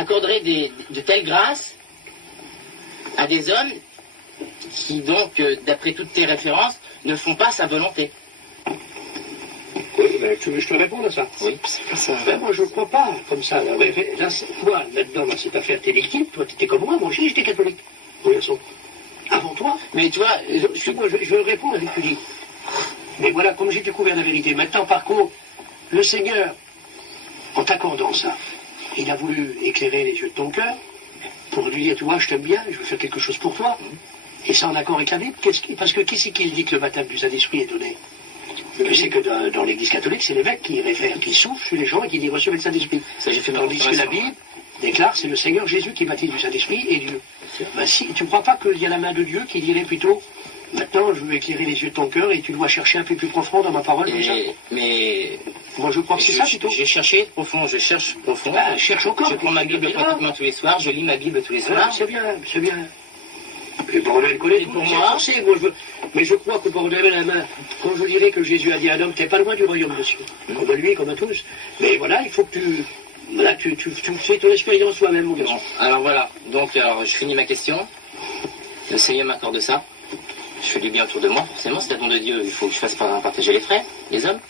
accorderait de telles grâces à des hommes qui, donc, d'après toutes tes références, ne font pas sa volonté. Oui, ben, tu veux que je te réponde à ça? Oui, c'est pas ça. Ben, moi, je ne crois pas comme ça. Là, toi, là-dedans, dans cette affaire, t'es victime. Toi, t'étais comme moi aussi, j'étais catholique. Oui, avant toi. Mais tu vois, je réponds à ce que tu dis. Mais voilà, comme j'ai découvert la vérité. Maintenant, par contre, le Seigneur, en t'accordant ça, il a voulu éclairer les yeux de ton cœur pour lui dire, tu vois, je t'aime bien, je veux faire quelque chose pour toi. Et ça en accord avec la Bible. Parce que qui c'est qui dit que le baptême du Saint-Esprit est donné? Tu sais que dans l'Église catholique, c'est l'évêque qui réfère, qui souffle sur les gens et qui dit recevez le Saint-Esprit. Tandis que la Bible déclare c'est le Seigneur Jésus qui baptise du Saint-Esprit et Dieu. Ben, si, tu ne crois pas qu'il y a la main de Dieu qui dirait plutôt maintenant je veux éclairer les yeux de ton cœur et tu dois chercher un peu plus profond dans ma parole déjà. Mais moi je crois que c'est ça plutôt. J'ai cherché profond, je cherche profond. Ben, cherche encore. Je prends ma Bible pratiquement tous les soirs, je lis ma Bible tous les soirs. C'est bien, c'est bien. Le bordel connaît tout. Pour moi, mais je crois que bordel la main, quand je dirais que Jésus a dit à un homme, t'es pas loin du royaume de Dieu. Comme à lui, comme à tous. Mais voilà, il faut que tu fais ton expérience toi-même, mon garçon. Bon, alors voilà, donc alors, je finis ma question. Le Seigneur m'accorde ça. Je fais du bien autour de moi, forcément, c'est la don de Dieu, il faut que je fasse partager les frères, les hommes.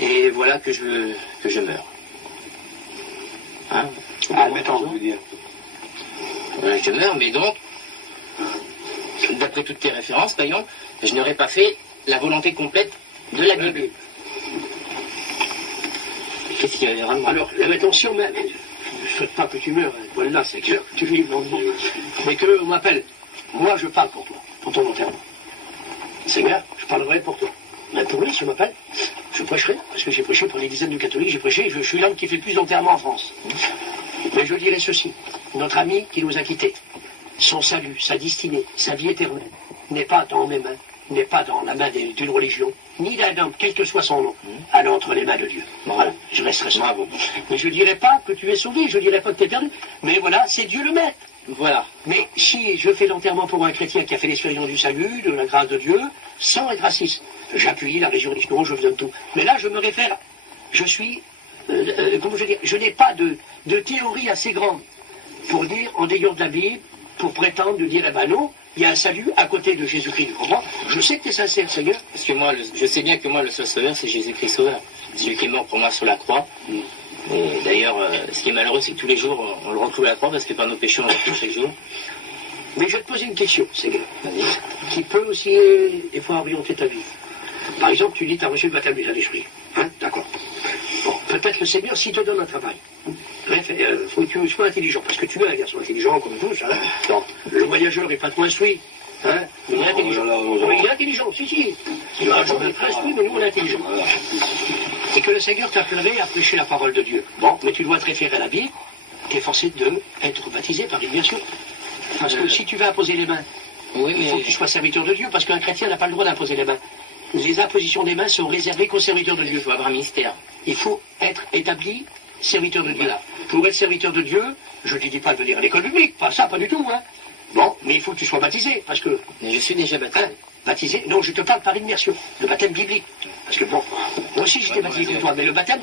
Et voilà que je meurs. Hein? Maintenant, je veux dire. Voilà, je meurs, mais donc, d'après toutes tes références, Paillon, je n'aurais pas fait la volonté complète de la Bible. Qu'est-ce qu'il y a vraiment? Alors, la attention, mais je ne souhaite pas que tu meurs, voilà, c'est clair, tu vis dans le monde. Mais qu'on m'appelle, moi je parle pour toi, pour ton enterrement. Seigneur, je parlerai pour toi. Mais pour lui, si on m'appelle, je prêcherai, parce que j'ai prêché pour les dizaines de catholiques, j'ai prêché, je suis l'homme qui fait le plus d'enterrements en France. Mais je dirais ceci, notre ami qui nous a quittés, son salut, sa destinée, sa vie éternelle, n'est pas dans mes mains, n'est pas dans la main d'une religion, ni d'un homme, quel que soit son nom, elle est entre les mains de Dieu. Voilà, je resterai sauvé. Mais je ne dirais pas que tu es sauvé, je ne dirais pas que tu es perdu, mais voilà, c'est Dieu le maître. Voilà. Mais si je fais l'enterrement pour un chrétien qui a fait l'expérience du salut, de la grâce de Dieu, sans être raciste, j'appuie la résurrection, je vous donne tout. Mais là, je me réfère, je suis, comment je veux dire, je n'ai pas de théorie assez grande pour dire, en dehors de la Bible, pour prétendre de dire, eh ben non, il y a un salut à côté de Jésus-Christ. Je sais que tu es sincère, Seigneur. Parce que moi, je sais bien que moi, le seul sauveur, c'est Jésus-Christ sauveur. Celui qui est mort pour moi sur la croix. Et d'ailleurs, ce qui est malheureux, c'est que tous les jours, on le retrouve à la croix parce que par nos péchés, on le retrouve chaque jour. Mais je vais te poser une question, Seigneur, qui peut aussi, des fois, orienter ta vie. Par exemple, tu dis, tu as reçu le baptême du Saint-Esprit. Hein, d'accord. Bon, peut-être le Seigneur, s'il te donne un travail. Bref, il faut que tu sois intelligent, parce que tu es un garçon intelligent comme tous. Hein. Non, le voyageur n'est pas trop instruit. Hein. Il est intelligent. Oui, il est intelligent, si. Il va toujours être instruit, mais nous, on est intelligent. Et que le Seigneur t'appellerait à prêcher la parole de Dieu. Bon, mais tu dois te référer à la Bible, tu es forcé d'être baptisé par l'immersion. Parce que si tu veux imposer les mains, il faut que tu sois serviteur de Dieu, parce qu'un chrétien n'a pas le droit d'imposer les mains. Les impositions des mains sont réservées qu'aux serviteurs de Dieu. Il faut avoir un mystère. Il faut être établi serviteur de Dieu. Voilà. Pour être serviteur de Dieu, je ne te dis pas de venir à l'école publique, pas ça, pas du tout. Hein. Bon, mais il faut que tu sois baptisé, parce que... Mais je suis déjà baptisé. Hein, baptisé? Non, je te parle par immersion, le baptême biblique. Parce que bon, moi aussi j'étais baptisé comme toi, mais le baptême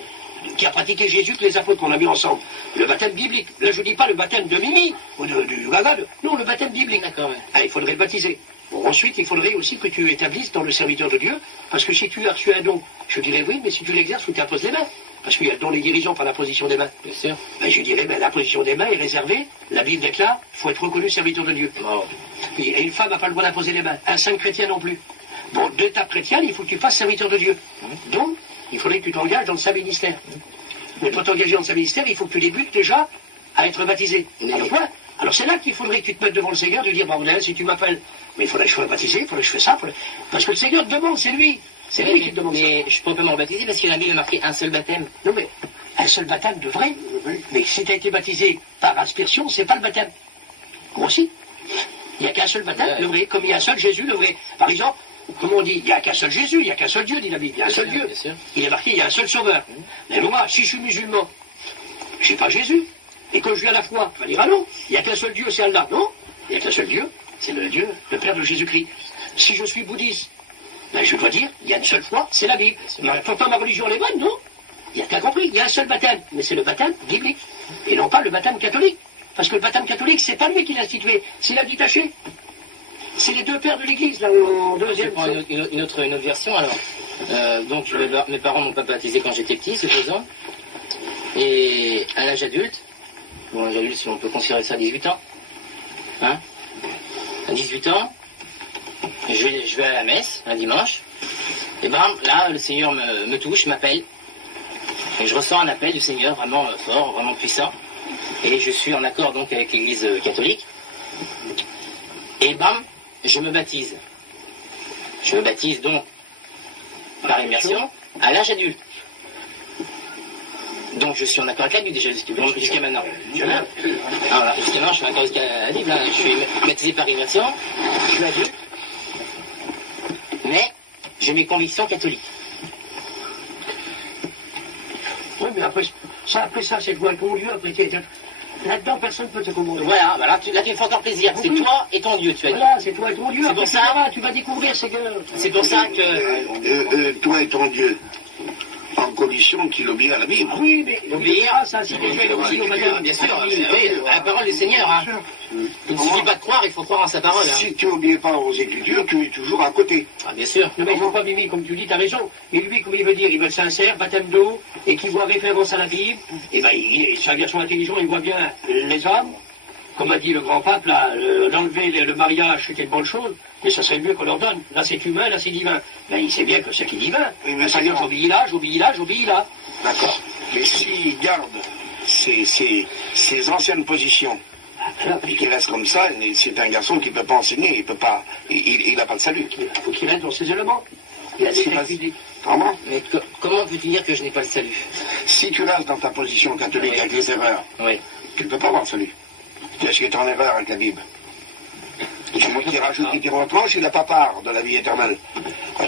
qui a pratiqué Jésus, que les apôtres qu'on a mis ensemble, le baptême biblique. Là, je ne dis pas le baptême de Mimi, ou du gaga, non, le baptême biblique. D'accord, ouais. Ah, il faudrait le baptiser. Bon, ensuite, il faudrait aussi que tu établisses dans le serviteur de Dieu, parce que si tu as reçu un don, je dirais oui, mais si tu l'exerces, il faut que tu imposes les mains. Parce qu'il y a le don des dirigeants par la position des mains. Bien sûr. Ben, je dirais, la position des mains est réservée, la Bible déclare, il faut être reconnu serviteur de Dieu. Oh. Et une femme n'a pas le droit d'imposer les mains, un saint chrétien non plus. Bon, d'étape chrétienne, il faut que tu fasses serviteur de Dieu. Donc, il faudrait que tu t'engages dans le saint ministère. Mais pour t'engager dans le saint ministère, il faut que tu débutes déjà à être baptisé. Alors c'est là qu'il faudrait que tu te mettes devant le Seigneur, de dire, si tu m'appelles, mais il faudrait que je sois baptisé, il faudrait que je fasse ça, parce que le Seigneur te demande, c'est lui. C'est lui qui te demande ça. Mais je peux pas me baptiser parce que la Bible a marqué un seul baptême. Non mais, un seul baptême de vrai. Mais si tu as été baptisé par aspersion, c'est pas le baptême. Moi aussi. Il n'y a qu'un seul baptême, le vrai, comme il y a un seul Jésus, le vrai. Par exemple, comment on dit, il n'y a qu'un seul Jésus, il n'y a qu'un seul Dieu, dit la Bible, il y a un seul Dieu. Il est marqué, il y a un seul Sauveur. Mais moi, si je suis musulman, je n'ai pas Jésus. Et quand je viens à la foi, je vais dire, ah non, il n'y a qu'un seul Dieu, c'est Allah. Non, il n'y a qu'un seul Dieu, c'est le Dieu, le Père de Jésus-Christ. Si je suis bouddhiste, je dois dire, il y a une seule foi, c'est la Bible. Pourtant, ma religion, elle est bonne, non? Il n'y a qu'à compris, il y a un seul baptême, mais c'est le baptême biblique, et non pas le baptême catholique. Parce que le baptême catholique, c'est pas lui qui l'a institué, c'est la détaché. C'est les deux pères de l'Église, là, en deuxième. Je prends une autre version, alors. Donc, mes parents m'ont pas baptisé quand j'étais petit, supposons. Et à l'âge adulte, bon, l'âge adulte, si on peut considérer ça à 18 ans, hein, à 18 ans, je vais à la messe, un dimanche, et bam, là, le Seigneur me touche, m'appelle, et je ressens un appel du Seigneur vraiment fort, vraiment puissant, et je suis en accord donc avec l'Église catholique, et bam, je me baptise. Je me baptise donc par immersion à l'âge adulte. Donc je suis en accord avec la Bible déjà jusqu'à maintenant. Alors, jusqu'à maintenant, je suis en accord avec la Bible. Là. Je suis baptisé par immersion, je suis adulte, mais j'ai mes convictions catholiques. Oui, mais après ça, c'est toi et ton Dieu. Après, là-dedans, personne ne peut te commander. Voilà, bah là, tu me fais encore plaisir. C'est toi et ton Dieu, tu as dit. Voilà, c'est toi et ton Dieu. C'est pour ça. Tu vas découvrir, Seigneur. C'est pour ça que. Toi et ton Dieu, en condition qu'il obéit à la Bible. Ah oui, mais Obéir, ça, c'est déjà l'obéir au baptême. bien sûr, oui, à la parole du Seigneur. Hein. Il ne suffit pas de croire, il faut croire en sa parole. Hein. Si tu n'obéis pas aux Écritures, tu es toujours à côté. Ah, bien sûr. Non, mais il ne faut pas mimer, comme tu dis, tu as raison. Mais lui, comme il veut dire, il veut sincère, baptême d'eau, et qu'il voit référence à la Bible, et bien, sa version intelligente, il voit bien les hommes, comme a dit le grand pape, là, d'enlever le mariage, c'était une bonne chose, mais ça serait mieux qu'on leur donne. Là, c'est humain, là, c'est divin. Là, il sait bien que c'est qui est divin. Oui, mais C'est-à-dire, j'obéis là, j'obéis là, j'obéis là. D'accord. Mais s'il garde ses anciennes positions, et qu'il reste comme ça, c'est un garçon qui ne peut pas enseigner, il n'a pas de salut. Il faut qu'il reste dans ses éléments. Il a des facultés. Vraiment? Mais comment peux-tu dire que je n'ai pas le salut? Si tu restes dans ta position catholique avec les erreurs, Oui. tu ne peux pas avoir le salut. Parce qu'il est en erreur avec la Bible. C'est moi qui rajoute et qui retranche, il n'a pas part de la vie éternelle. Ah,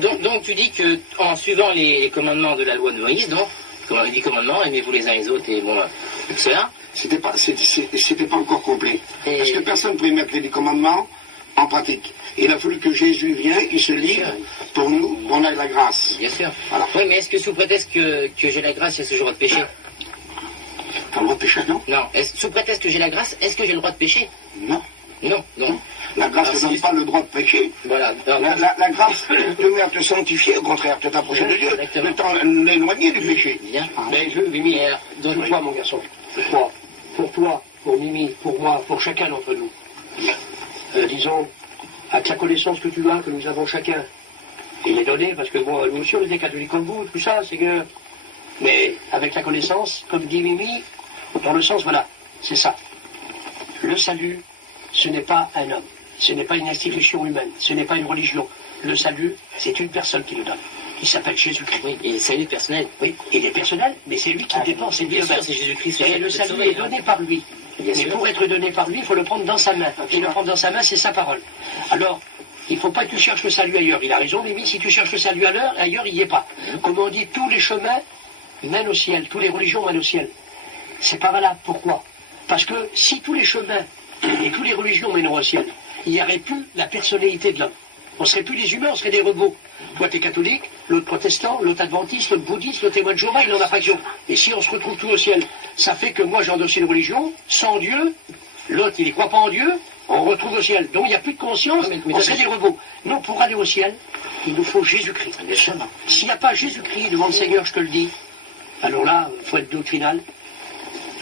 Donc tu dis que en suivant les commandements de la loi de Moïse, donc, comme on dit commandements, aimez-vous les uns les autres et bon, cela. C'était pas encore complet. Et... Parce que personne ne pouvait mettre les commandements en pratique. Il a fallu que Jésus vienne, il se livre pour nous, on a la grâce. Bien sûr. Voilà. Oui, mais est-ce que sous prétexte que j'ai la grâce, est-ce que j'ai le droit de pécher? T'as le droit de pécher, non? Non. Sous prétexte que j'ai la grâce, est-ce que j'ai le droit de pécher? Non. Non, non. La grâce ne donne pas le droit de pécher. Voilà. La grâce te met à te sanctifier, au contraire, te t'approcher de Dieu, de t'en éloigner du péché. Bien. Mais Mimi, pour toi, mon garçon, pour toi, pour Mimi, pour moi, pour chacun d'entre nous, disons, avec la connaissance que tu as, que nous avons chacun, il est donné, parce que moi, nous aussi, on était catholiques comme vous, tout ça, c'est que... Mais avec la connaissance, comme dit Mimi, dans le sens, voilà, c'est ça. Le salut, ce n'est pas un homme, ce n'est pas une institution humaine, ce n'est pas une religion. Le salut, c'est une personne qui le donne. Il s'appelle Jésus-Christ. Oui, et le salut personnel. Oui, il est personnel, mais c'est lui qui dépend, c'est Bien Dieu. sûr, c'est Jésus-Christ. Et le salut est donné par lui. Bien Mais sûr. pour être donné par lui, il faut le prendre dans sa main. Et le prendre dans sa main, c'est sa parole. Alors, il ne faut pas que tu cherches le salut ailleurs. Il a raison, Mimi, si tu cherches le salut ailleurs, il n'y est pas. Comme on dit, tous les chemins mènent au ciel, toutes les religions mènent au ciel. C'est pas valable. Pourquoi? Parce que si tous les chemins et toutes les religions mènent au ciel, il n'y aurait plus la personnalité de l'homme. On ne serait plus des humains, on serait des robots. Toi, tu es catholique, l'autre protestant, l'autre adventiste, l'autre bouddhiste, l'autre témoin de Jéhovah, il en a fraction. Et si on se retrouve tout au ciel, ça fait que moi, j'ai endossé une religion, sans Dieu, l'autre, il ne croit pas en Dieu, on retrouve au ciel. Donc, il n'y a plus de conscience, on serait des robots. Non, pour aller au ciel, il nous faut Jésus-Christ. S'il n'y a pas Jésus-Christ devant le Seigneur, je te le dis, alors là, il faut être doctrinal.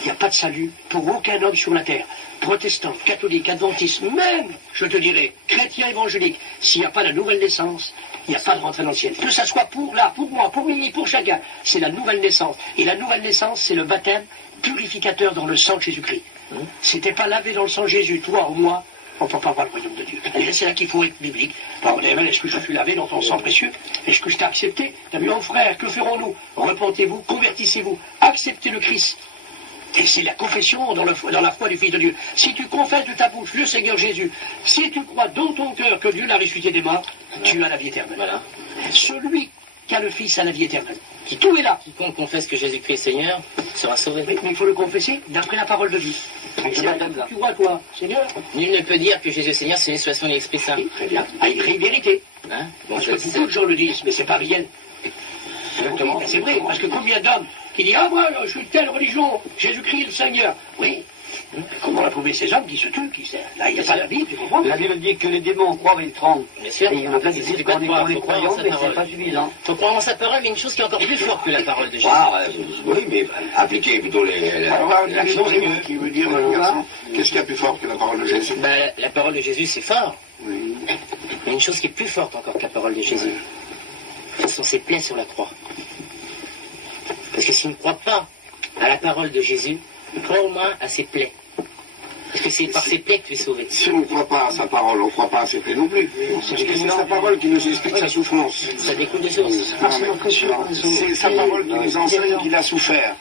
Il n'y a pas de salut pour aucun homme sur la terre. Protestant, catholique, adventiste, même, je te dirais, chrétien évangélique, s'il n'y a pas la nouvelle naissance, il n'y a pas de rentrée dans le ciel. Que ça soit pour là, pour moi, pour Mimi, pour chacun, c'est la nouvelle naissance. Et la nouvelle naissance, c'est le baptême purificateur dans le sang de Jésus-Christ. Si t'es pas lavé dans le sang de Jésus, toi ou moi, on ne peut pas voir le royaume de Dieu. Et c'est là qu'il faut être biblique. Alors, est-ce que je suis lavé dans ton sang précieux? Est-ce que je t'ai accepté? T'as vu, mon frère, que ferons-nous? Repentez-vous, convertissez-vous, acceptez le Christ. Et c'est la confession dans la foi du Fils de Dieu. Si tu confesses de ta bouche le Seigneur Jésus, si tu crois dans ton cœur que Dieu l'a ressuscité des morts, tu as la vie éternelle. Voilà. Celui qui a le Fils a la vie éternelle. Tout est là. Quiconque confesse que Jésus-Christ est Seigneur sera sauvé. Mais il faut le confesser d'après la parole de Dieu. C'est là que tu vois, toi, Seigneur. Nul ne peut dire que Jésus est Seigneur, c'est une situation de l'Esprit Saint. Oui, très bien. Ah, il une vérité. Hein? Bon, Parce que beaucoup de gens le disent, mais c'est pas réel. Exactement. C'est vrai, parce que combien d'hommes qui disent « Ah, moi, je suis de telle religion, Jésus-Christ est le Seigneur ». Oui. Comment on a trouvé ces hommes qui se tuent, là, il n'y a pas la Bible, tu comprends? La Bible dit que les démons croient, mais ils tremblent. Bien sûr. Et il y en a plein qui disent qu'on est croyants, mais c'est pas suffisant. Il faut croire en sa parole, mais une chose qui est encore plus forte que la parole de Jésus. Oui, mais appliquer plutôt l'action qui veut dire, qu'est-ce qu'il y a plus fort que la parole de Jésus? Ben, la parole de Jésus, c'est fort. Oui. Mais une chose qui est plus forte encore que la parole de Jésus, ce sont ses plaies sur la croix. Parce que si tu ne crois pas à la parole de Jésus, crois au moins à ses plaies. Parce que c'est par ses plaies que tu es sauvé. Si on ne croit pas à sa parole, on ne croit pas à ses plaies non plus. Parce que c'est sa parole qui nous explique sa souffrance. Ça découle de source. C'est sa parole qui nous enseigne qu'il a souffert.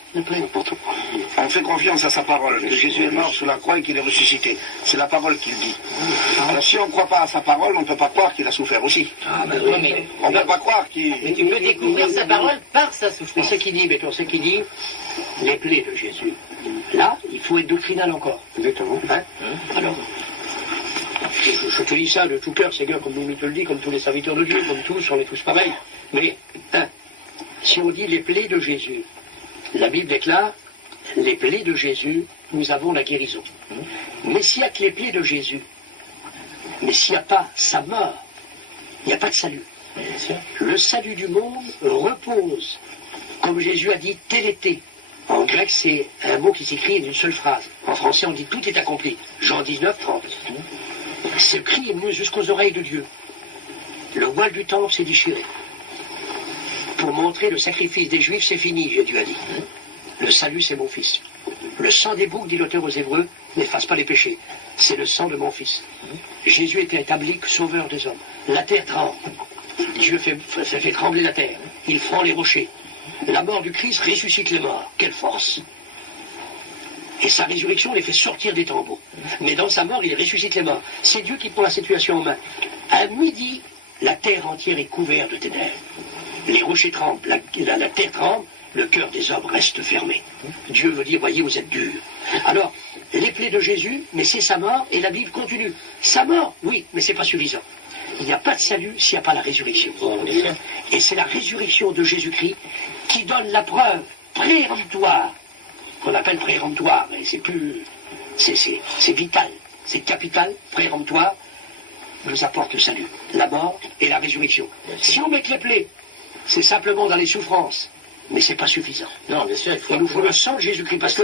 On fait confiance à sa parole, que Jésus est mort sous la croix et qu'il est ressuscité. C'est la parole qu'il dit. Alors si on ne croit pas à sa parole, on ne peut pas croire qu'il a souffert aussi. Ouais, mais On ne peut pas croire qu'il... mais tu peux découvrir sa parole par sa souffrance. Ce qu'il dit, les plaies de Jésus. Là, il faut être doctrinal encore. Exactement. Hein? Alors, je te dis ça de tout cœur, Seigneur, comme nous te le dit, comme tous les serviteurs de Dieu, comme tous, on est tous pareils. Mais, si on dit les plaies de Jésus, la Bible déclare, les plaies de Jésus, nous avons la guérison. Mais s'il n'y a que les plaies de Jésus, mais s'il n'y a pas sa mort, il n'y a pas de salut. Le salut du monde repose, comme Jésus a dit, tel était. En grec, c'est un mot qui s'écrit d'une seule phrase. En français, on dit tout est accompli. Jean 19, 30. Ce cri est venu jusqu'aux oreilles de Dieu. Le voile du temple s'est déchiré. Pour montrer le sacrifice des Juifs, c'est fini, Jésus a dit. Le salut, c'est mon fils. Le sang des boucs, dit l'auteur aux Hébreux, n'efface pas les péchés. C'est le sang de mon fils. Jésus était établi sauveur des hommes. La terre tremble. Dieu fait trembler la terre. Il fend les rochers. La mort du Christ ressuscite les morts. Quelle force! Et sa résurrection les fait sortir des tombeaux. Mais dans sa mort, il ressuscite les morts. C'est Dieu qui prend la situation en main. À midi, la terre entière est couverte de ténèbres. Les rochers tremblent, la terre tremble, le cœur des hommes reste fermé. Dieu veut dire, voyez, vous êtes durs. Alors, les plaies de Jésus, mais c'est sa mort, et la Bible continue. Sa mort, oui, mais c'est pas suffisant. Il n'y a pas de salut s'il n'y a pas la résurrection. Et c'est la résurrection de Jésus-Christ qui donne la preuve péremptoire, qu'on appelle péremptoire, et c'est plus... c'est vital, c'est capital, péremptoire, nous apporte le salut, la mort et la résurrection. Si on met les plaies, c'est simplement dans les souffrances, mais c'est pas suffisant. Non, bien sûr, Il nous faut le sang de Jésus-Christ, parce que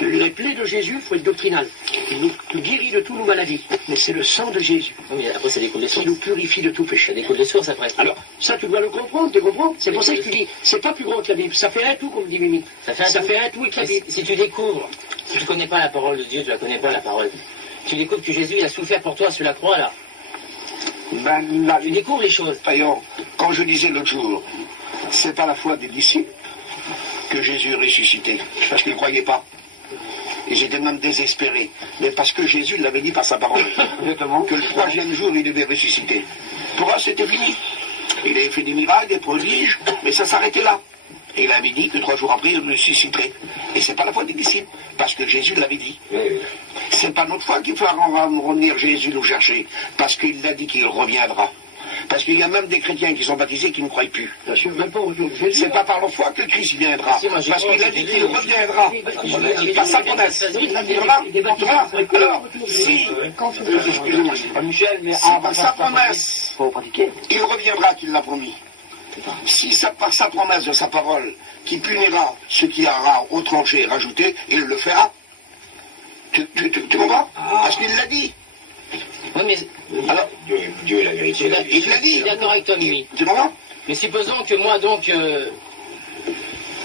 les plaies de Jésus, il faut être doctrinal. Il nous guérit de toutes nos maladies, mais c'est le sang de Jésus Oui, après, ça découle de qui source. nous purifie de tout Ça péché. découle de source après. Alors, ça, tu dois le comprendre, tu comprends? C'est pour ça que tu dis, c'est pas plus grand que la Bible. Ça fait un tout, comme dit Mimi. Ça fait un tout avec la Mais Bible. si tu découvres, si tu ne connais pas la parole de Dieu, tu ne la connais pas la parole. Tu découvres que Jésus il a souffert pour toi sur la croix là. Ben, là, Tu découvres les choses. voyons, comme je disais l'autre jour, c'est pas la foi des disciples que Jésus est ressuscité, parce qu'ils ne croyaient pas. Ils étaient même désespérés. Mais parce que Jésus l'avait dit par sa parole, que le troisième jour, il devait ressusciter. Pour eux, c'était fini. Il avait fait des miracles, des prodiges, mais ça s'arrêtait là. Et il avait dit que 3 jours après, il ressusciterait. Et c'est pas la foi des disciples, parce que Jésus l'avait dit. C'est pas notre foi qu'il faut revenir Jésus nous chercher, parce qu'il l'a dit qu'il reviendra. Parce qu'il y a même des chrétiens qui sont baptisés qui ne croient plus. Bien sûr, même pas au jour de Jésus. C'est pas par la foi que Christ viendra. Si, moi, je Parce crois qu'il a que dit c'est qu'il Jésus. reviendra. Par sa promesse. Alors, si, excusez-moi, C'est pas Michel, mais si par sa promesse, faut pratiquer. il reviendra qu'il l'a promis. Si ça, par sa promesse de sa parole, qui punira ce qui aura retranché et rajouté, il le fera. Tu comprends? Parce qu'il l'a dit. Oui, mais Alors, Dieu est la vérité. il l'a je dit. suis d'accord avec toi, Mimi. Tu comprends? Mais supposons que moi, donc,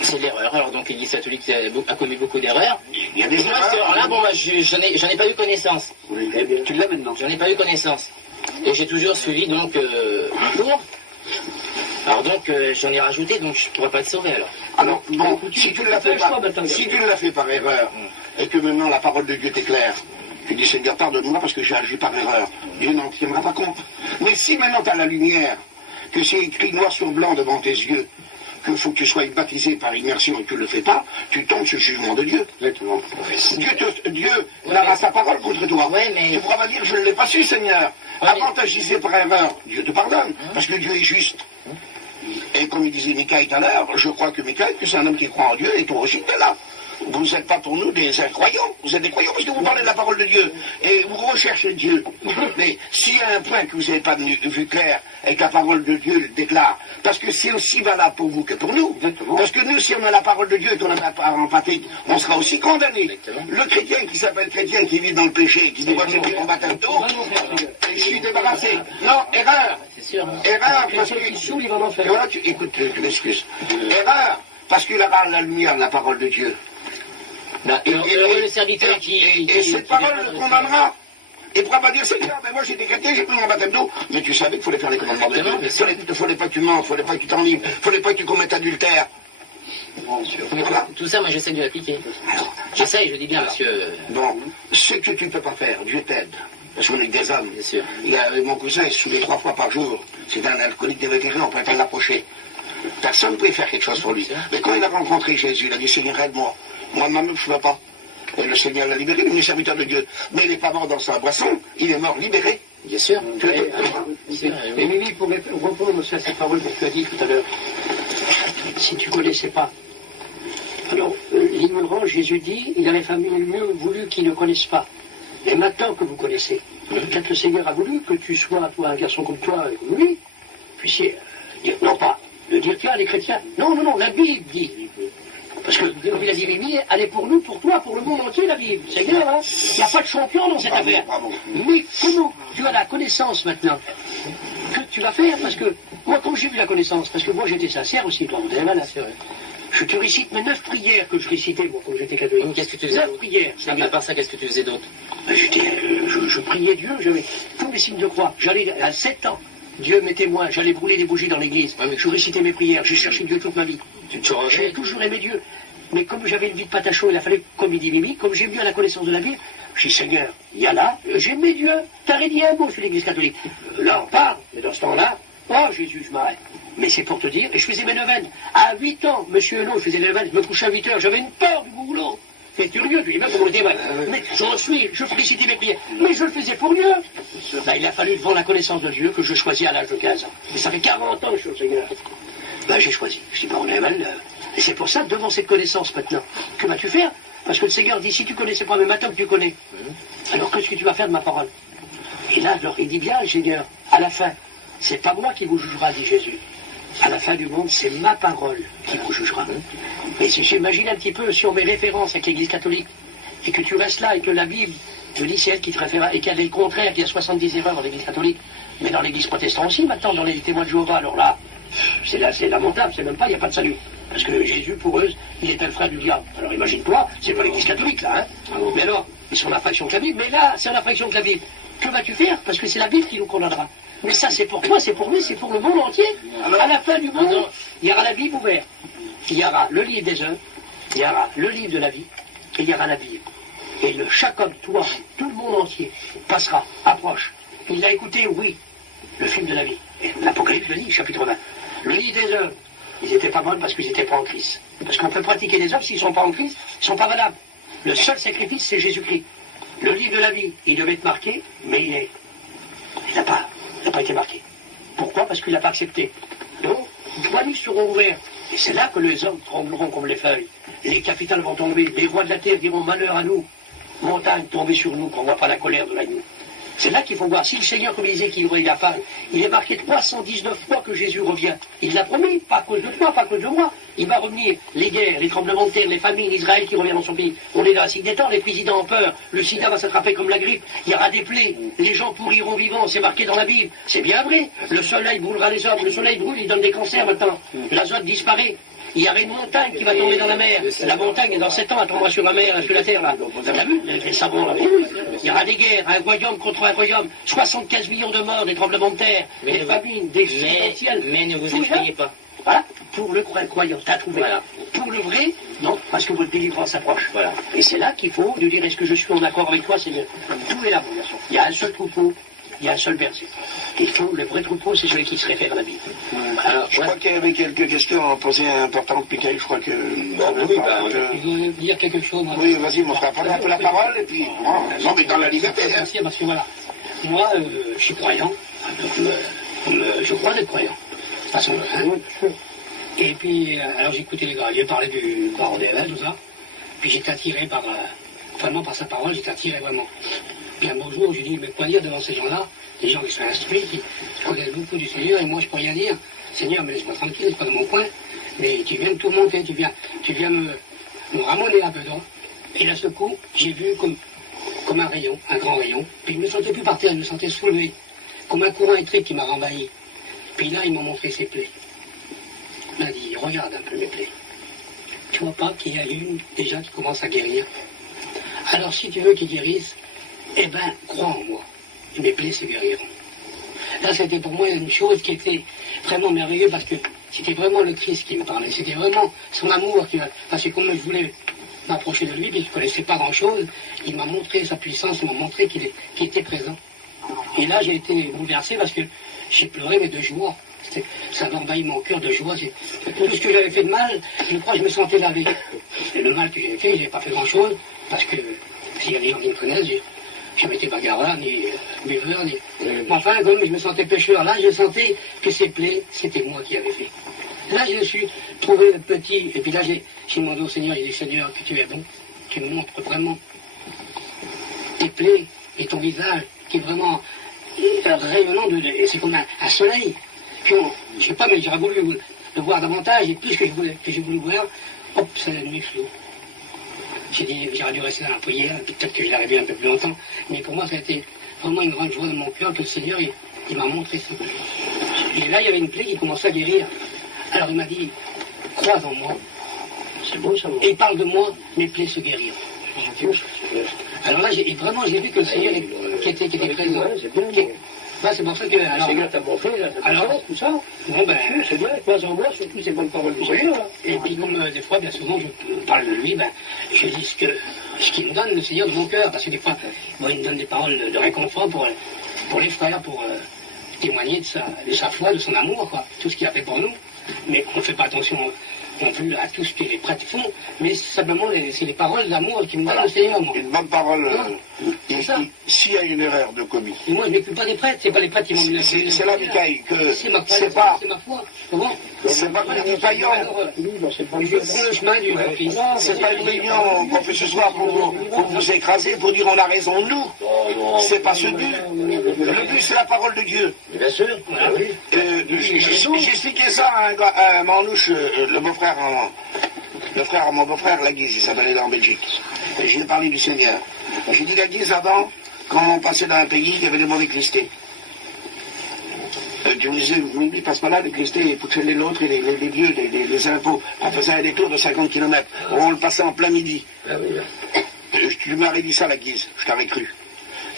c'est de l'erreur. Alors, donc, l'Église catholique a commis beaucoup d'erreurs. Il y a des Moi, cette erreur-là, bon, moi, j'en ai pas eu connaissance. Tu l'as maintenant. J'en ai pas eu connaissance. Et j'ai toujours suivi, donc, mon cours. Alors, donc, j'en ai rajouté, donc je pourrais pas te sauver, alors. Alors, bon, si tu l'as fait par erreur, et que maintenant la parole de Dieu t'éclaire, tu dis, Seigneur, pardonne-moi parce que j'ai agi par erreur. Dieu n'en tiendra pas compte. Mais si maintenant tu as la lumière, que c'est écrit noir sur blanc devant tes yeux, qu'il faut que tu sois baptisé par immersion et que tu ne le fais pas, tu tombes sur le jugement de Dieu. Dieu n'aura sa parole contre toi. Ouais, mais... Tu pourras pas dire, je ne l'ai pas su, Seigneur. Ouais, Avant, tu agissais par erreur. Dieu te pardonne, parce que Dieu est juste. Et Et comme il disait Michael tout à l'heure, je crois que Michael, c'est un homme qui croit en Dieu, et toi aussi tu es là. Vous n'êtes pas pour nous des incroyants, vous êtes des croyants parce que vous parlez de la parole de Dieu et vous recherchez Dieu. Mais s'il y a un point que vous n'avez pas vu clair et que la parole de Dieu le déclare, parce que c'est aussi valable pour vous que pour nous, parce que nous, si on a la parole de Dieu et qu'on n'a pas en pratique, on sera aussi condamné. Le chrétien qui s'appelle chrétien, qui vit dans le péché, qui dit moi j'ai pris mon baptême d'eau, et je suis débarrassé. Non, erreur. Erreur, parce que... Voilà, écoute, tu m'excuses. Erreur, parce qu'il aura la lumière de la parole de Dieu. Le serviteur et cette parole le condamnera. Et pourra pas dire, Seigneur, mais moi j'étais chrétien, j'ai pris mon baptême d'eau. Mais tu savais qu'il fallait faire les commandements de Dieu. Il ne fallait pas que tu mens, il ne fallait pas que tu t'enlivres, il ne fallait pas que tu commettes adultère. Voilà. Tout ça, moi j'essaie de l'appliquer. J'essaie, je dis bien, monsieur. Bon, ce que tu ne peux pas faire, Dieu t'aide. Parce qu'on est des hommes. Bien sûr. Mon cousin, il se saoulait 3 fois par jour. C'est un alcoolique dévétéré, on ne peut pas l'approcher. Personne ne pouvait faire quelque chose pour lui. Mais quand il a rencontré Jésus, il a dit, Seigneur, aide-moi. Moi, moi-même, je ne peux pas. Et le Seigneur l'a libéré, il est serviteur de Dieu. Mais il n'est pas mort dans sa boisson, il est mort libéré. Bien sûr. Mais Mimi, pour répondre aussi à cette parole que tu as dit tout à l'heure, si tu ne connaissais pas. Alors, l'ignorant, Jésus dit, il aurait mieux voulu qu'ils ne connaissent pas. Mais maintenant que vous connaissez, peut-être le Seigneur a voulu que tu sois, toi, un garçon comme toi, comme lui, puissiez dire, non pas, de dire, tiens, les chrétiens. Non, non, non, la Bible dit. Parce que, comme il a dit Rémi, elle est pour nous, pour toi, pour le monde entier, la Bible. C'est clair, hein? Il n'y a pas de champion dans cette affaire. Mais comment tu as la connaissance maintenant que tu vas faire? Parce que, moi, comme j'ai vu la connaissance, parce que moi, j'étais sincère aussi, toi, vous avez mal à faire. Je te récite mes 9 prières que je récitais, moi, quand j'étais catholique. Qu'est-ce que tu faisais? 9 prières. À part ça, qu'est-ce que tu faisais d'autre? Je priais Dieu, j'avais tous les signes de croix. J'allais à 7 ans. Dieu m'est témoin, j'allais brûler des bougies dans l'église. Je récitais mes prières, j'ai cherché Dieu toute ma vie. J'ai toujours aimé Dieu. Mais comme j'avais une vie de patachon, il a fallu, comme il dit Mimi, comme j'ai bien la connaissance de la Bible, je dis Seigneur, il y a là, j'aimais Dieu. T'as dit un mot sur l'église catholique. Là, on parle, mais dans ce temps-là, oh Jésus, je m'arrête. Mais c'est pour te dire, et je faisais mes neuvaines. À 8 ans, monsieur Hulot, je faisais mes neuvaines, je me couchais à 8 heures, j'avais une peur du boulot. C'est curieux, tu dis bien comment on était. Mais j'en suis, je félicitais mes prières. Mais je le faisais pour Dieu. Ben, il a fallu, devant la connaissance de Dieu, que je choisis à l'âge de 15 ans. Mais ça fait 40 ans que je suis au Seigneur. Ben, j'ai choisi. Je dis, ben, on est mal. Et c'est pour ça, devant cette connaissance maintenant, que vas-tu faire? Parce que le Seigneur dit, si tu connaissais pas, mais maintenant que tu connais, alors qu'est-ce que tu vas faire de ma parole? Et là, alors, il dit bien, le Seigneur, à la fin, c'est pas moi qui vous jugera, dit Jésus. À la fin du monde, c'est ma parole qui vous jugera. Mais si j'imagine un petit peu, si on met référence avec l'Église catholique, et que tu restes là, et que la Bible te dit c'est elle qui te réfère, et qu'il y a le contraire, qu'il y a 70 erreurs dans l'Église catholique, mais dans l'Église protestante aussi, maintenant, dans les témoins de Jéhovah, alors là, c'est lamentable, c'est même pas, il n'y a pas de salut. Parce que Jésus, pour eux, il était le frère du diable. Alors imagine-toi, c'est pas l'Église catholique, là, hein. Mais alors, ils sont en infraction de la Bible, mais là, c'est en infraction de la Bible. Que vas-tu faire? Parce que c'est la Bible qui nous condamnera. Mais ça, c'est pour toi, c'est pour lui, c'est pour le monde entier. À la fin du monde, il y aura la Bible ouverte. Il y aura le livre des œuvres, il y aura le livre de la vie, et il y aura la Bible. Et chaque homme, toi, tout le monde entier, passera, approche. Il a écouté, oui, le film de la vie. L'Apocalypse le dit, chapitre 20. Le livre des œuvres, ils n'étaient pas bonnes parce qu'ils n'étaient pas en Christ. Parce qu'on peut pratiquer des œuvres, s'ils ne sont pas en Christ, ils ne sont pas valables. Le seul sacrifice, c'est Jésus-Christ. Le livre de la vie, il devait être marqué, mais il n'a pas été marqué. Pourquoi? Parce qu'il n'a pas accepté. Donc, 3 livres seront ouverts. Et c'est là que les hommes trembleront comme les feuilles. Les capitales vont tomber. Les rois de la terre diront malheur à nous. Montagne tombée sur nous, qu'on ne voit pas la colère de l'agneau. C'est là qu'il faut voir. Si le Seigneur, comme il disait qu'il aurait la fin, il est marqué 319 fois que Jésus revient. Il l'a promis, pas à cause de toi, pas à cause de moi. Il va revenir. Les guerres, les tremblements de terre, les famines, Israël qui revient dans son pays. On est dans la signe des temps, les présidents ont peur. Le sida va s'attraper comme la grippe. Il y aura des plaies. Les gens pourriront vivants. C'est marqué dans la Bible. C'est bien vrai. Le soleil brûlera les hommes. Le soleil brûle, il donne des cancers maintenant. L'azote disparaît. Il y aura une montagne qui va tomber dans la mer. La montagne, dans 7 ans, elle tombera sur la mer, sur la terre, là. Vous avez vu? Les savons, là. Il y aura des guerres, un royaume contre un royaume. 75 millions de morts, des tremblements de terre, des famines, des potentiels. Mais ne vous effrayez pas. Voilà. Pour le croyant, t'as trouvé. Voilà. Pour le vrai, non, parce que votre délivrance approche. Voilà. Et c'est là qu'il faut nous dire, est-ce que je suis en accord avec toi, Seigneur? Tout est là, mon garçon. Il y a un seul troupeau. Il y a un seul verset. Il faut, le vrai troupeau, c'est celui qui se réfère à la Bible. Alors, je crois qu'il y avait quelques questions posées importantes, Michael. Je crois que. Je veux dire quelque chose. Oui, vas-y, mon frère, prends un peu la parole, et puis. Non, mais dans la liberté. Merci, parce que voilà. Moi, je suis croyant. Je crois d'être croyant. De toute façon, Et puis, alors j'écoutais les gars, ils parlaient du corps d'évêque, tout ça. Puis j'étais attiré par, vraiment par sa parole, j'étais attiré vraiment. Puis un beau jour, j'ai dit, mais quoi dire devant ces gens-là, des gens qui sont instruits, qui connaissent beaucoup du Seigneur, et moi je peux rien dire. Seigneur, mais laisse-moi tranquille, je suis pas dans mon coin. Mais tu viens me tourmenter, tu viens me ramoner un peu dedans. Et là, ce coup, j'ai vu comme un rayon, un grand rayon. Puis je me sentais plus par terre, je me sentais soulevé, comme un courant électrique qui m'a renvahi. Puis là, il m'a montré ses plaies. Il m'a dit, regarde un peu mes plaies. Tu vois pas qu'il y a une déjà qui commence à guérir. Alors si tu veux qu'ils guérissent, eh ben, crois en moi. Et mes plaies se guériront. Là, c'était pour moi une chose qui était vraiment merveilleuse parce que c'était vraiment le Christ qui me parlait. C'était vraiment son amour qui m'a... Parce que comme je voulais m'approcher de lui, mais je ne connaissais pas grand-chose, il m'a montré sa puissance, il m'a montré qu'il était présent. Et là, j'ai été bouleversé parce que j'ai pleuré mes 2 jours. Ça m'a envahi mon cœur de joie. Tout ce que j'avais fait de mal, je crois que je me sentais lavé. Et le mal que j'ai fait, je n'ai pas fait grand-chose, parce que s'il y a des gens qui me connaissent, je n'étais pas bagarreur, ni buveur, ni... Enfin, comme je me sentais pécheur, là, je sentais que ces plaies, c'était moi qui avais fait. Là, je me suis trouvé petit, et puis là, j'ai demandé au Seigneur, il dit, Seigneur, que tu es bon, tu me montres vraiment tes plaies et ton visage, qui est vraiment rayonnant, et c'est comme un soleil. Puis, je sais pas, mais j'aurais voulu le voir davantage, et plus que j'ai voulu voir, hop, c'est la nuit floue. J'ai dit, j'aurais dû rester dans la prière, peut-être que je l'aurais vu un peu plus longtemps, mais pour moi, ça a été vraiment une grande joie de mon cœur que le Seigneur, il m'a montré ça. Et là, il y avait une plaie qui commençait à guérir. Alors il m'a dit, crois en moi. C'est beau ça. Et il parle de moi, mes plaies se guériront. Alors là, j'ai vu que le Seigneur qui était présent. C'est pour ça que... Le Seigneur t'a montré, tout ça. Bon, ben... C'est bien, crois en moi, surtout ces bonnes paroles du Seigneur. Et puis comme des fois, bien souvent, je parle de lui, ben, je dis ce qu'il me donne, le Seigneur, de mon cœur. Parce que des fois, bon, il me donne des paroles de réconfort pour les frères, pour témoigner de sa foi, de son amour, quoi. Tout ce qu'il a fait pour nous. Mais on ne fait pas attention non plus à tout ce que les prêtres font, mais simplement c'est les paroles d'amour qui me donnent le Seigneur. Moi. Une bonne parole. S'il y a une erreur de commis. Et moi, je n'écoute pas des prêtres, c'est pas les prêtres qui m'ont mis la c'est là, Michael, que c'est ma foi. Comment c'est pas une réunion. Je prends le chemin du Christ. C'est pas une réunion qu'on fait ce soir pour vous écraser, pour dire on a raison nous. C'est pas ce but. Le but, c'est la parole de Dieu. Bien sûr. J'ai expliqué ça à un manouche, le beau-frère, le frère à mon beau-frère, la Guise, il s'appelait là en Belgique. Et j'ai parlé du Seigneur. J'ai dit la Guise avant, quand on passait dans un pays, il y avait des mauvais clistés. Je me disais, lui, passe pas là, les clistés, il poussait les l'autre, et les vieux, les impôts. On faisait un détour de 50 km. On le passait en plein midi. Tu m'aurais dit ça, la Guise, je t'aurais cru.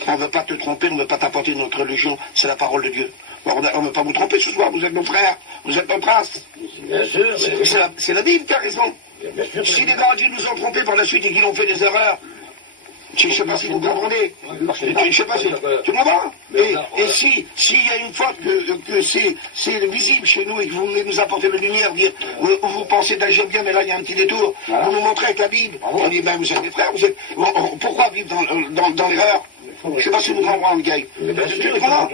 On ne veut pas te tromper, on ne veut pas t'apporter notre religion, c'est la parole de Dieu. On ne veut pas vous tromper ce soir, vous êtes nos frères, vous êtes nos traces. Bien sûr. C'est la Bible qui a raison. Si les grands dieux nous ont trompés par la suite et qu'ils ont fait des erreurs, je ne sais pas si vous comprenez. Je ne sais pas si... Tu comprends? Et s'il y a une faute que c'est visible chez nous et que vous voulez nous apporter la lumière, dire vous pensez d'agir bien, mais là il y a un petit détour, vous nous montrez avec la Bible. On dit, ben vous êtes des frères, pourquoi vivre dans l'erreur? Je ne sais pas si vous comprenez, Gaël. Tu comprends?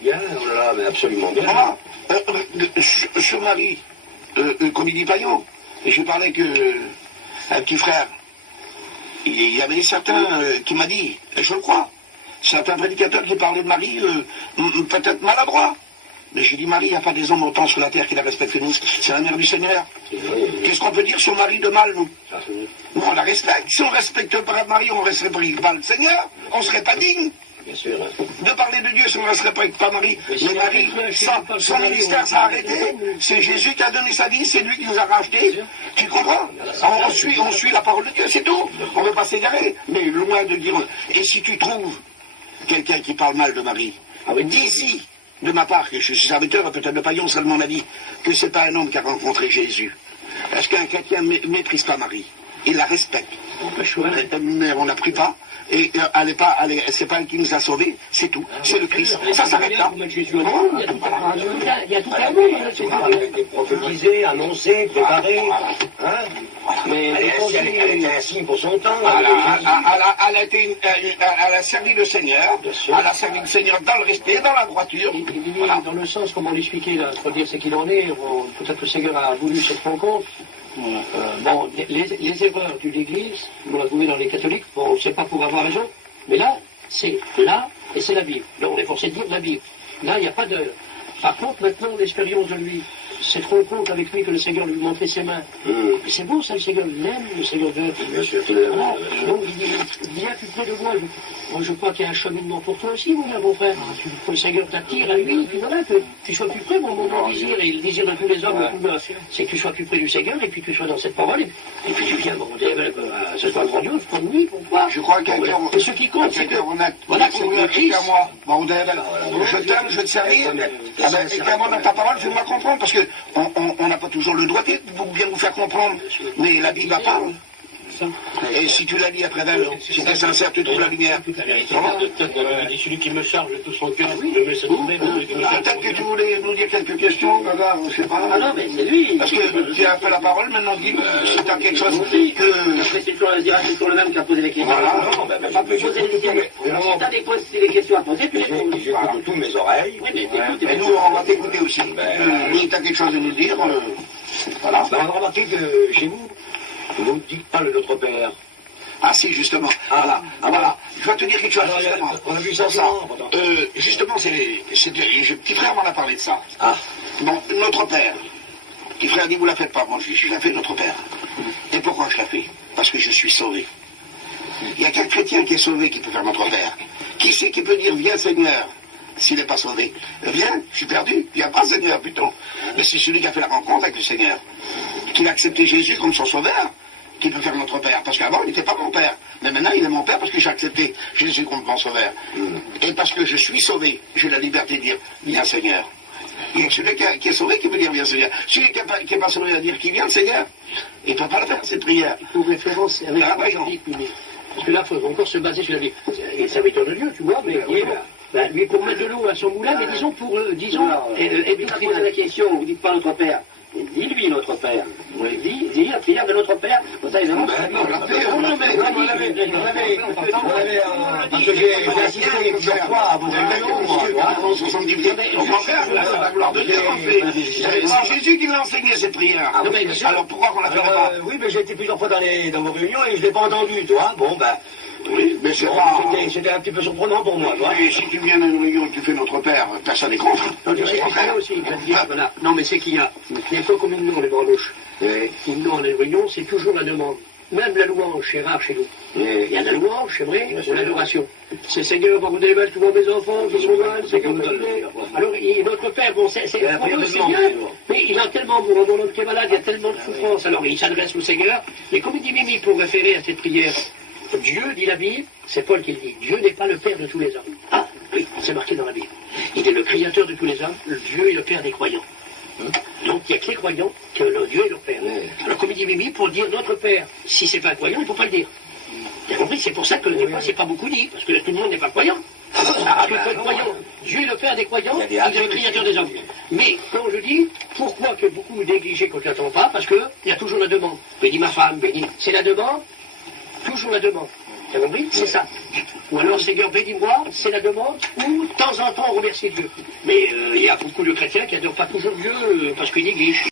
Bien, mais absolument bien. Voilà. Ce mari, comme il dit Paillot, et je parlais un petit frère, il y avait certains qui m'a dit, et je le crois, certains prédicateurs qui parlaient de Marie, peut-être maladroits. Mais j'ai dit, Marie, il n'y a pas des hommes autant sur la terre qui la respectent que nous. C'est la mère du Seigneur. Qu'est-ce qu'on peut dire sur Marie de mal, nous? Nous, on la respecte. Si on ne respecte pas Marie, on ne respecte pas le Seigneur. On ne serait pas digne. Bien sûr. De parler de Dieu si on ne respecte pas Marie. Mais Marie, son ministère s'est arrêté. C'est Jésus qui a donné sa vie, c'est lui qui nous a rachetés. Tu comprends? On suit la parole de Dieu, c'est tout. On ne veut pas s'égarer. Mais loin de dire... Et si tu trouves quelqu'un qui parle mal de Marie, dis-y de ma part, que je suis serviteur, peut-être de Paillon seulement m'a dit que c'est pas un homme qui a rencontré Jésus. Est-ce qu'un chrétien ne méprise pas Marie? il la respecte. Mais on n'a pris pas. Et c'est pas elle qui nous a sauvés, c'est tout. C'est le Christ. Ça s'arrête là. Il y a tout à vous. Elle a été prophétisée, annoncée, préparée. Hein? Mais elle a un signe pour son temps. Elle a servi le Seigneur. Elle a servi le Seigneur dans le respect, dans la droiture. Voilà. Dans le sens, comment l'expliquer là, faut dire ce qu'il en est. Peut-être que le Seigneur a voulu se rendre compte. Bon, les erreurs de l'Église, on l'a trouvé dans les catholiques, bon, c'est pas pour avoir raison, mais là, c'est là, et c'est la Bible. Là, on est forcé de dire la Bible. Là, il n'y a pas de... Par contre, maintenant, l'expérience de lui, c'est trop compte avec lui que le Seigneur lui montrait ses mains. Mais c'est beau, ça, le Seigneur l'aime, le Seigneur veut. Bien sûr. Voilà. Donc, il vient plus près de moi. Moi, je crois qu'il y a un cheminement pour toi aussi, mon frère. Le Seigneur t'attire à lui, et puis voilà, que tu sois plus près, mon désir, et le désir de tous les hommes, c'est que tu sois plus près du Seigneur, et puis que tu sois dans cette parole, et puis tu viens, ce soit grand Dieu, pour nuit, pourquoi? Je crois qu'un cœur Et ce qui compte, c'est que... Voilà, c'est le Christ. Bon, je t'aime, je te servir. Et qu'à moi, dans ta parole, fais-moi comprendre, parce que on n'a pas toujours le droit de bien vous faire comprendre. Mais la Bible parle. Et si tu la lis après elle, si tu es sincère, tu trouves la lumière. Celui qui me charge de tout son cœur, je mets cette main. Peut-être que tu voulais nous dire quelques questions, Gaga, je sais pas. Ah non, mais c'est lui. Parce que tu as fait la parole, maintenant dis si tu as quelque chose que... Après, c'est toujours le même qui a posé les questions. Voilà. Pas poser les questions. Si tu as des questions à poser, tu les poses. J'écoute tous mes oreilles. Oui, mais Et nous, on va t'écouter aussi. Si tu as quelque chose à nous dire, voilà. On a remarqué que chez vous, vous ne dites pas le Notre Père. Ah si, justement. Voilà. Je vais te dire quelque chose, justement. On a vu ça. Justement, petit frère m'en a parlé de ça. Ah. Bon, notre Père. Petit frère dit, vous la faites pas. Moi, je la fais, notre Père. Et pourquoi je la fais? Parce que je suis sauvé. Il n'y a qu'un chrétien qui est sauvé qui peut faire notre Père. Qui c'est qui peut dire, viens Seigneur, s'il n'est pas sauvé? Viens, je suis perdu. Viens pas Seigneur, plutôt. Mais c'est celui qui a fait la rencontre avec le Seigneur. Qui a accepté Jésus comme son sauveur, qui peut faire notre Père. Parce qu'avant, il n'était pas mon Père. Mais maintenant, il est mon Père parce que j'ai accepté Jésus comme mon sauveur. Et parce que je suis sauvé, j'ai la liberté de dire, viens Seigneur. Il y a celui qui est sauvé qui veut dire, viens Seigneur. Celui qui n'est pas sauvé à dire, qui vient Seigneur, il ne peut pas le faire, cette prière. Pour référence avec Ah, la Bible, parce que là, il faut encore se baser sur la Bible. Et ça m'étonne de Dieu, tu vois, mais lui, pour mettre de l'eau à son moulin, mais disons, pour, Et tu poses la question, vous dites pas notre Père. Dis-lui notre Père. Dis la prière de notre Père. Comme ça, évidemment. On l'avait. Parce que j'ai assisté plusieurs fois à vos réunions. 70 au contraire, la gloire de Dieu en fait. C'est Jésus qui l'a enseigné cette prière. Alors pourquoi on la ferait pas? Oui, mais j'ai été plusieurs fois dans vos réunions et je ne l'ai pas entendu, toi. Bon, ben. Oui, mais c'est pas... C'était un petit peu surprenant pour moi, toi. Et si tu viens à une réunion et que tu fais notre Père, personne n'est contre. Voilà. Non, mais c'est qu'il y a fois comme une dans les bras gauche. Dans les réunions, c'est toujours la demande. Même la louange, c'est rare chez nous. Il y a la louange, c'est vrai, ou l'adoration. C'est Seigneur, par vous des tous mes enfants, qui sont mal, c'est comme ça. Alors, notre Père, bon, c'est bien, mais il a tellement, pour un homme qui est malade, il y a tellement de souffrance. Alors, il s'adresse au Seigneur, mais comme il dit Mimi, pour référer à cette prière, Dieu, dit la Bible, c'est Paul qui le dit, Dieu n'est pas le Père de tous les hommes. Ah, oui, c'est marqué dans la Bible. Il est le Créateur de tous les hommes, Dieu est le Père des croyants. Donc il n'y a que les croyants que Dieu est leur Père. Alors comme il dit Mimi, pour dire notre Père, si c'est pas un croyant, il ne faut pas le dire. Tu as compris? C'est pour ça que des fois c'est pas beaucoup dit, parce que tout le monde n'est pas croyant. Parce que croyant, Dieu est le Père des croyants, il est le Créateur des hommes. Mais quand je dis, pourquoi que beaucoup négligent quand tu n'attends pas? Parce qu'il y a toujours la demande. Bénis ma femme, bénis. C'est la demande, toujours la demande. Tu as compris? C'est ça. Ou alors, Seigneur, bénis-moi, c'est la demande, ou de temps en temps, on remercie Dieu. Mais il y a beaucoup de chrétiens qui n'adorent pas toujours Dieu parce qu'ils négligent.